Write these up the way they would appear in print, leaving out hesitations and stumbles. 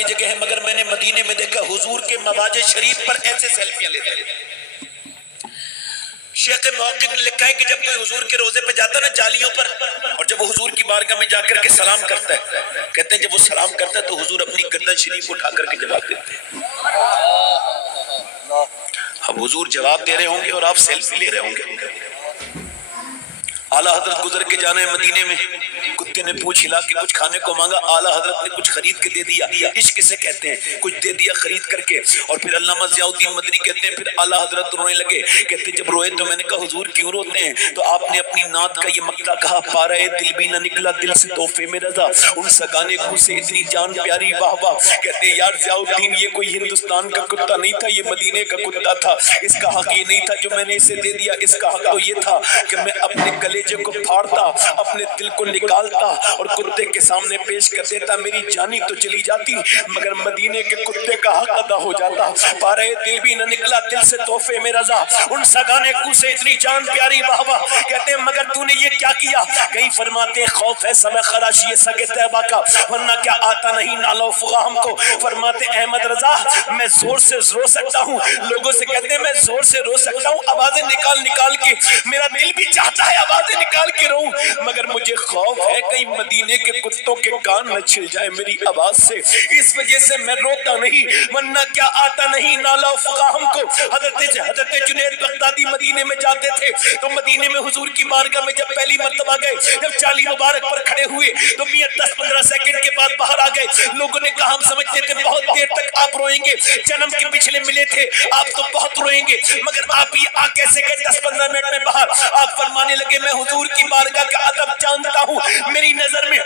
کی جگہ ہے، مگر میں نے مدینے میں دیکھا حضور کے مواجع شریف پر ایسے سیلفیاں لیتے ہیں۔ شیخ محقق نے لکھا ہے کہ جب کوئی حضور کے روزے پہ جاتا ہے نا جالیوں پر، اور جب وہ حضور کی بارگاہ میں جا کر کے سلام کرتا ہے، کہتے ہیں جب وہ سلام کرتا ہے تو حضور اپنی گردن شریف اٹھا کر کے جواب دیتے ہیں۔ اب حضور جواب دے رہے ہوں گے اور آپ سیلفی لے رہے ہوں گے۔ اعلیٰ حضرت گزر کے جانا ہے مدینے میں، کتے نے پوچھ ہلا کے کچھ کھانے کو مانگا، اعلیٰ حضرت نے کچھ خرید کے دے دیا۔ عشق کسے کہتے ہیں؟ کچھ دے دیا خرید کر کے۔ اور پھر علامہ ضیاء الدین مدنی کہتے ہیں پھر اعلیٰ حضرت رونے لگے، کہتے جب روئے تو میں نے کہا حضور کیوں روتے ہیں؟ تو آپ نے اپنی نعت کا یہ مقطع کہا، پارے دل بھی نہ نکلا دل سے تحفے میں رضا، ان سگانے کو سے اتنی جان پیاری واہ واہ۔ کہتے ہیں یار ضیاء الدین یہ کوئی ہندوستان کا کتا نہیں تھا، یہ مدینے کا کتا تھا، اس کا حق یہ نہیں تھا جو میں نے اسے دے دیا، اس کا حق تو یہ تھا کہ میں اپنے کلیجے کو پھاڑتا، اپنے دل کو نکالتا اور کتے کے سامنے پیش کر دیتا، میری جانی تو چلی جاتی مگر مدینے کے کتے کا حق ادا ہو جاتا۔ پارے دل بھی نہ نکلا دل سے تحفے میں رضا، ان سگانے کو سے اتنی جان پیاری واہ واہ۔ کہتے ہیں مگر تو نے یہ کیا کیا؟ کہیں فرماتے خوف ہے سمے خراشی سگے طیبہ کا، ورنہ کیا آتا نہیں نالا و فغا ہم کو۔ فرماتے احمد رضا میں زور سے رو سکتا ہوں، لوگوں سے کہتے ہیں میں زور سے رو سکتا ہوں، آوازیں نکال نکال کے، میرا دل بھی چاہتا ہے آوازیں نکال کے رو، مگر مجھے خوف ہے کہیں مدینے کے کتوں کے کان نہ چھل جائے میری آواز سے، اس وجہ سے میں روتا نہیں، ورنہ کیا آتا نہیں نالا و فغا ہم کو۔ حضرت جنید بغدادی مدینے میں جاتے تھے تو مدینے میں حضور کی بارگاہ میں جب پہلی مرتبہ گئے، جب چالی مبارک پر کھڑے ہوئے تو میاں 10-15 سیکنڈ کے بعد باہر آ گئے۔ لوگوں نے کہا ہم سمجھتے تھے بہت دیر تک آپ روئیں گے، جنم کے پچھلے ملے تھے آپ تو بہت روئیں گے، مگر آپ یہ آ کیسے گئے 10-15 منٹ میں باہر؟ آپ فرمانے لگے میں حضور کی بارگاہ کا ادب جانتا ہوں، میری نظر میں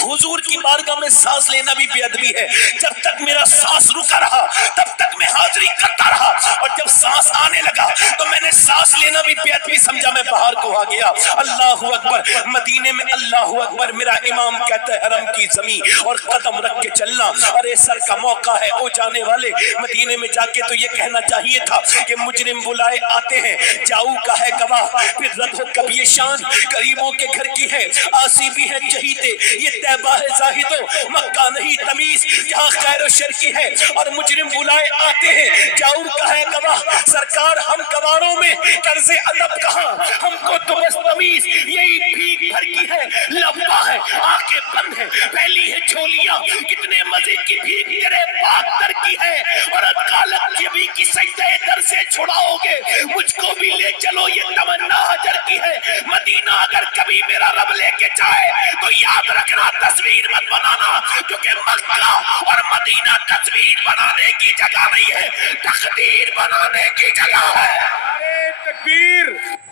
حضور کی بارگاہ میں سانس لینا بھی بے ادبی ہے، جب تک میرا سانس رکا رہا تب تک میں حاضری کرتا رہا، اور جب سانس آنے لگا تو میں نے سانس لینا بھی بے ادبی سمجھا، میں باہر کو آ گیا۔ اللہ اکبر، مدینے میں اللہ اکبر، میرا امام کہتا ہے حرم کی زمین اور قدم رکھ کے چلنا، ارے سر کا موقع ہے او جانے والے، مدینے میں جا کے تو یہ کہنا چاہیے تھا کہ مجرم بلائے آتے ہیں، جاؤ کا ہے گواہ، پھر رد ہو کب یہ شان غریبوں کے گھر کی ہے، آسی بھی ہیں چہیتے، یہ طیبہ ہے زاہدو مکہ نہیں تمیز، جہاں خیر و شر کی ہے، اور مجرم بلائے آتے ہیں، جاؤ کا ہے گواہ، سرکار ہم گواروں میں قرض ادب کہاں، ہم کو تو بس تمیز یہی بھیک بھر کی ہے، لبا ہے آنکھیں بند ہیں پہلی ہے چھولیاں، کتنے مزے کی بھیک تیرے پاک در کی ہے، اور کالک جبی کی سجدہ در سے چھڑاؤ گے، مجھ کو بھی لے چلو یہ تمنا حجر کی ہے، مدینہ اگر کبھی میرا رب لے کے جائے تو یاد رکھنا تصویر مت بنانا، کیونکہ مکہ اور مدینہ تصویر بنانے کی جگہ نہیں ہے، تقدیر بنانے کی جگہ ہے۔ تکبیر!